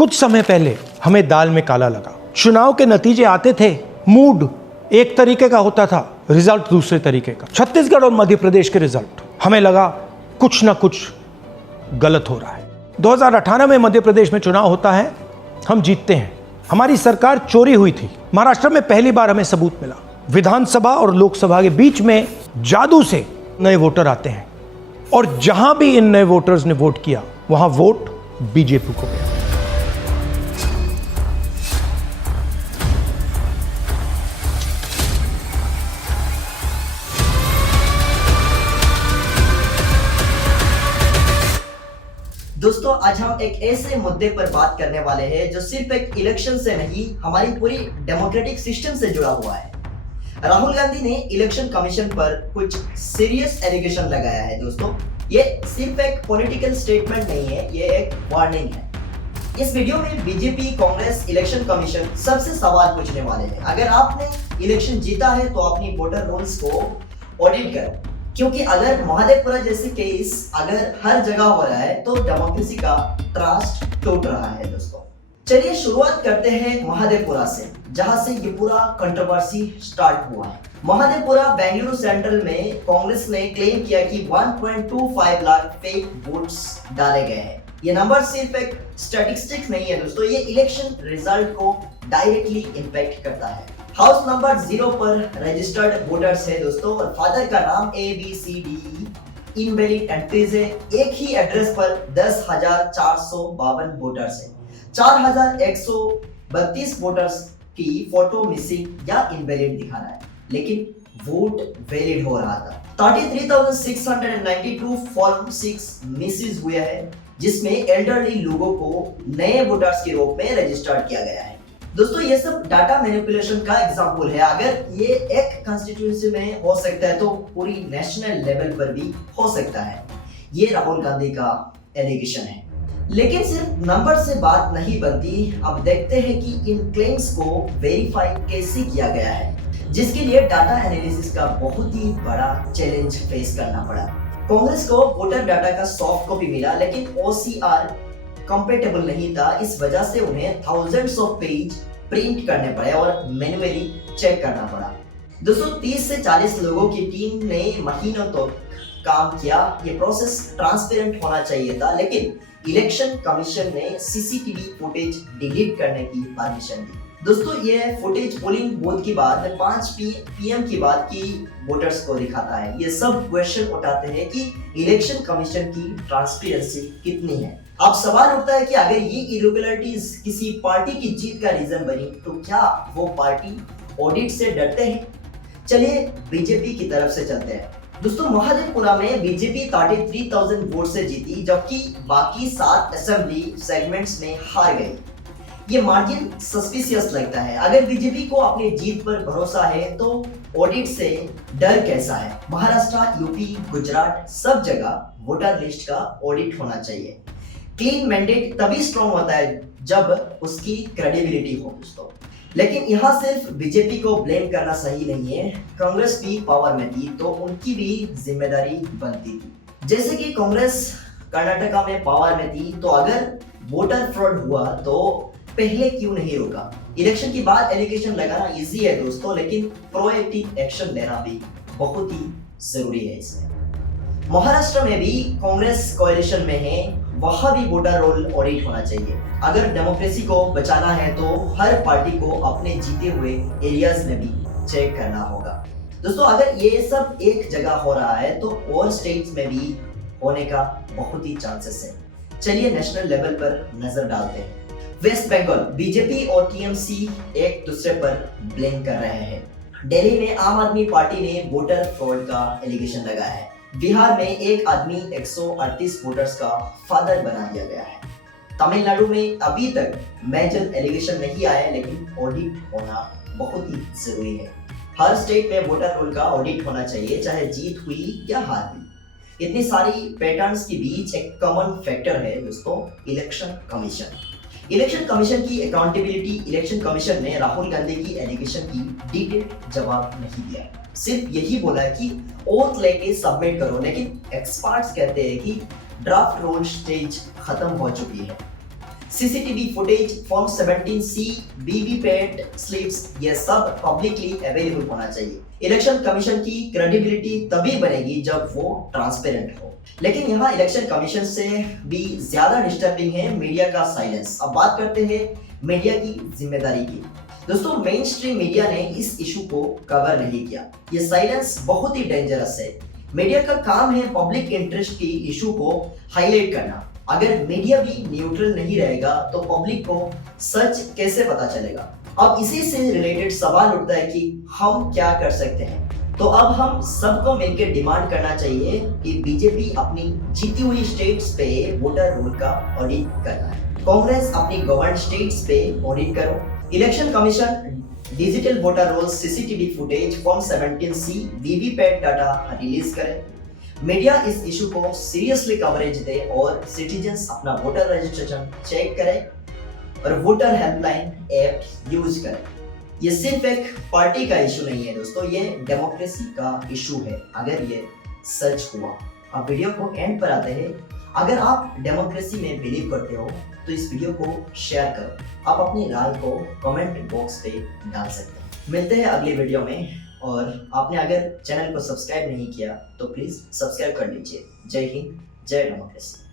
कुछ समय पहले हमें दाल में काला लगा। चुनाव के नतीजे आते थे, मूड एक तरीके का होता था, रिजल्ट दूसरे तरीके का। छत्तीसगढ़ और मध्य प्रदेश के रिजल्ट, हमें लगा कुछ ना कुछ गलत हो रहा है। 2018 में मध्य प्रदेश में चुनाव होता है, हम जीतते हैं। हमारी सरकार चोरी हुई थी। महाराष्ट्र में पहली बार हमें सबूत मिला। विधानसभा और लोकसभा के बीच में जादू से नए वोटर आते हैं और जहां भी इन नए वोटर्स ने वोट किया वहां वोट बीजेपी को गया। दोस्तों, आज हम एक ऐसे मुद्दे पर बात करने वाले हैं जो सिर्फ एक इलेक्शन से नहीं, हमारी पूरी डेमोक्रेटिक सिस्टम से जुड़ा हुआ है। राहुल गांधी ने इलेक्शन कमीशन पर कुछ सीरियस एलिगेशन लगाया है। दोस्तों, ये सिर्फ एक पॉलिटिकल स्टेटमेंट नहीं है, ये एक वार्निंग है। इस वीडियो में बीजेपी, कांग्रेस, इलेक्शन कमीशन सबसे सवाल पूछने वाले हैं। अगर आपने इलेक्शन जीता है तो अपनी वोटर रोल्स को ऑडिट करो, क्योंकि अगर महादेवपुरा जैसे केस अगर हर जगह हो रहा है तो डेमोक्रेसी का ट्रस्ट टूट रहा है। दोस्तों, चलिए शुरुआत करते हैं महादेवपुरा से, जहां से ये पूरा कंट्रोवर्सी स्टार्ट हुआ है। महादेवपुरा बेंगलुरु सेंट्रल में कांग्रेस ने क्लेम किया कि 1.25 लाख फेक वोट्स डाले गए हैं। ये नंबर सिर्फ एक स्टैटिस्टिक्स नहीं है दोस्तों, ये इलेक्शन रिजल्ट को डायरेक्टली इंपैक्ट करता है। हाउस नंबर 0 पर रजिस्टर्ड वोटर्स है दोस्तों, और फादर का नाम ABCDE इनवैलिड एंट्रीज है। एक ही एड्रेस पर 10,452 वोटर्स है। 4,132 वोटर्स की फोटो मिसिंग या इनवैलिड दिखा रहा है, लेकिन वोट वैलिड हो रहा था। 33,692 फॉर्म 6 मिसिस हुए हैं, जिसमें एल्डरली लोगों को नए वोटर्स के रूप में रजिस्टर्ड किया गया है। दोस्तों, ये सब डाटा मैनिपुलेशन का एग्जांपल है। अगर ये एक कॉन्स्टिट्यूएंसी में हो सकता है तो पूरी नेशनल लेवल पर भी हो सकता है। ये राहुल गांधी का एलिगेशन है, लेकिन सिर्फ नंबर से बात नहीं बनती। अब देखते हैं कि इन क्लेम्स को वेरीफाई कैसे किया गया है, जिसके लिए डाटा एनालिसिस का बहुत ही बड़ा चैलेंज फेस करना पड़ा। कांग्रेस को वोटर डाटा का सॉफ्ट कॉपी मिला, लेकिन OCR कंपेटेबल नहीं था। इस वजह से उन्हें थाउजेंड्स ऑफ पेज प्रिंट करने पड़े और मैन्युअली चेक करना पड़ा। दोस्तों, 30 से 40 लोगों की टीम ने महीनों तक काम किया। ये प्रोसेस ट्रांसपेरेंट होना चाहिए था, लेकिन इलेक्शन कमीशन ने CCTV फुटेज डिलीट करने की परमिशन दी। दोस्तों, ये फुटेज पोलिंग बूथ की बाद 5 PM की बाद की वोटर्स को दिखाता है। ये सब क्वेश्चन उठाते हैं कि इलेक्शन कमीशन की ट्रांसपेरेंसी कितनी है। अब सवाल उठता है कि अगर ये इरेगुलरिटीज किसी पार्टी की जीत का रीजन बनी तो क्या वो पार्टी ऑडिट से डरते हैं? चलिए बीजेपी की तरफ से चलते हैं। दोस्तों, महादेवपुरा में बीजेपी 33,000 वोट से जीती, जबकि बाकी 7 असेंबली सेगमेंट्स में हार गई। ये मार्जिन सस्पिशियस लगता है। अगर बीजेपी को अपनी जीत पर भरोसा है तो ऑडिट से डर कैसा है? महाराष्ट्र, यूपी, गुजरात सब जगह वोटर लिस्ट का ऑडिट होना चाहिए। क्लीन मैंडेट तभी स्ट्रॉन्ग होता है जब उसकी क्रेडिबिलिटी हो दोस्तों। लेकिन यहाँ सिर्फ बीजेपी को ब्लेम करना सही नहीं है। कांग्रेस भी पावर में थी तो उनकी भी जिम्मेदारी बनती थी। जैसे कि कांग्रेस कर्नाटका में पावर में थी, तो अगर वोटर फ्रॉड हुआ तो पहले क्यों नहीं रोका? इलेक्शन के बाद एलिगेशन लगाना इजी है दोस्तों, लेकिन प्रोएक्टिव एक्शन लेना भी बहुत ही जरूरी है इसमें। महाराष्ट्र में भी कांग्रेस कोalition में है, वहां भी वोटर रोल ऑडिट होना चाहिए। अगर डेमोक्रेसी को बचाना है तो हर पार्टी को अपने जीते हुए एरियाज में भी चेक करना होगा। दोस्तों, अगर ये सब एक जगह हो रहा है तो और स्टेट्स में भी होने का बहुत ही चांसेस है। चलिए नेशनल लेवल पर नजर डालते हैं। वेस्ट बंगाल, बीजेपी और TMC एक दूसरे पर ब्लेम कर रहे हैं। दिल्ली में आम आदमी पार्टी ने वोटर फ्रॉड का एलिगेशन लगाया है। बिहार में एक आदमी 138 वोटर्स का फादर बना दिया गया है। तमिलनाडु में अभी तक मेजर एलिगेशन नहीं आया, लेकिन ऑडिट होना बहुत ही जरूरी है। हर स्टेट में वोटर रोल का ऑडिट होना चाहिए, चाहे जीत हुई या हार हुई। इतनी सारी पैटर्न्स के बीच एक कॉमन फैक्टर है दोस्तों, इलेक्शन कमीशन। इलेक्शन कमीशन की अकाउंटेबिलिटी। इलेक्शन कमीशन ने राहुल गांधी की एलिगेशन की डिटेल जवाब नहीं दिया, सिर्फ यही बोला कि ओथ लेके सबमिट करो। लेकिन एक्सपर्ट्स कहते हैं कि ड्राफ्ट रोल स्टेज खत्म हो चुकी है। CCTV footage, form 17C, VVPAT slips, ये सब पब्लिकली अवेलेबल होना चाहिए। इलेक्शन कमीशन की क्रेडिबिलिटी तभी बनेगी जब वो ट्रांसपेरेंट हो। लेकिन यहाँ इलेक्शन कमीशन से भी ज्यादा डिस्टर्बिंग है मीडिया का साइलेंस। अब बात करते हैं मीडिया की जिम्मेदारी की। दोस्तों, मेन स्ट्रीम मीडिया ने इस इशू को कवर नहीं किया। ये साइलेंस बहुत ही डेंजरस है। मीडिया का काम है पब्लिक इंटरेस्ट की इशू को हाईलाइट करना। अगर मीडिया भी न्यूट्रल नहीं रहेगा तो पब्लिक को सच कैसे पता चलेगा? अब इसी से रिलेटेड सवाल उठता है कि हम क्या कर सकते हैं। तो अब हम सबको मिलकर डिमांड करना चाहिए कि बीजेपी अपनी जीती हुई स्टेट्स पे वोटर रोल का ऑडिट करना है। कांग्रेस अपनी गवर्न स्टेट्स पे ऑडिट करो। Election commission digital voter roll, CCTV footage, form 17C, VVPAT data release करे। मीडिया इस इशू को सीरियसली कवरेज दे और सिटीजन्स अपना वोटर रजिस्ट्रेशन चेक करें और वोटर हेल्पलाइन ऐप यूज करें। ये सिर्फ एक पार्टी का इशू नहीं है दोस्तों, ये डेमोक्रेसी का इशू है अगर ये सच हुआ। अब वीडियो को एंड पर आते हैं। अगर आप डेमोक्रेसी में बिलीव करते हो तो इस वीडियो को शेयर करो। आप अपनी राय को कमेंट बॉक्स पे डाल सकते हैं। मिलते हैं अगले वीडियो में। और आपने अगर चैनल को सब्सक्राइब नहीं किया तो प्लीज सब्सक्राइब कर लीजिए। जय हिंद, जय डेमोक्रेसी।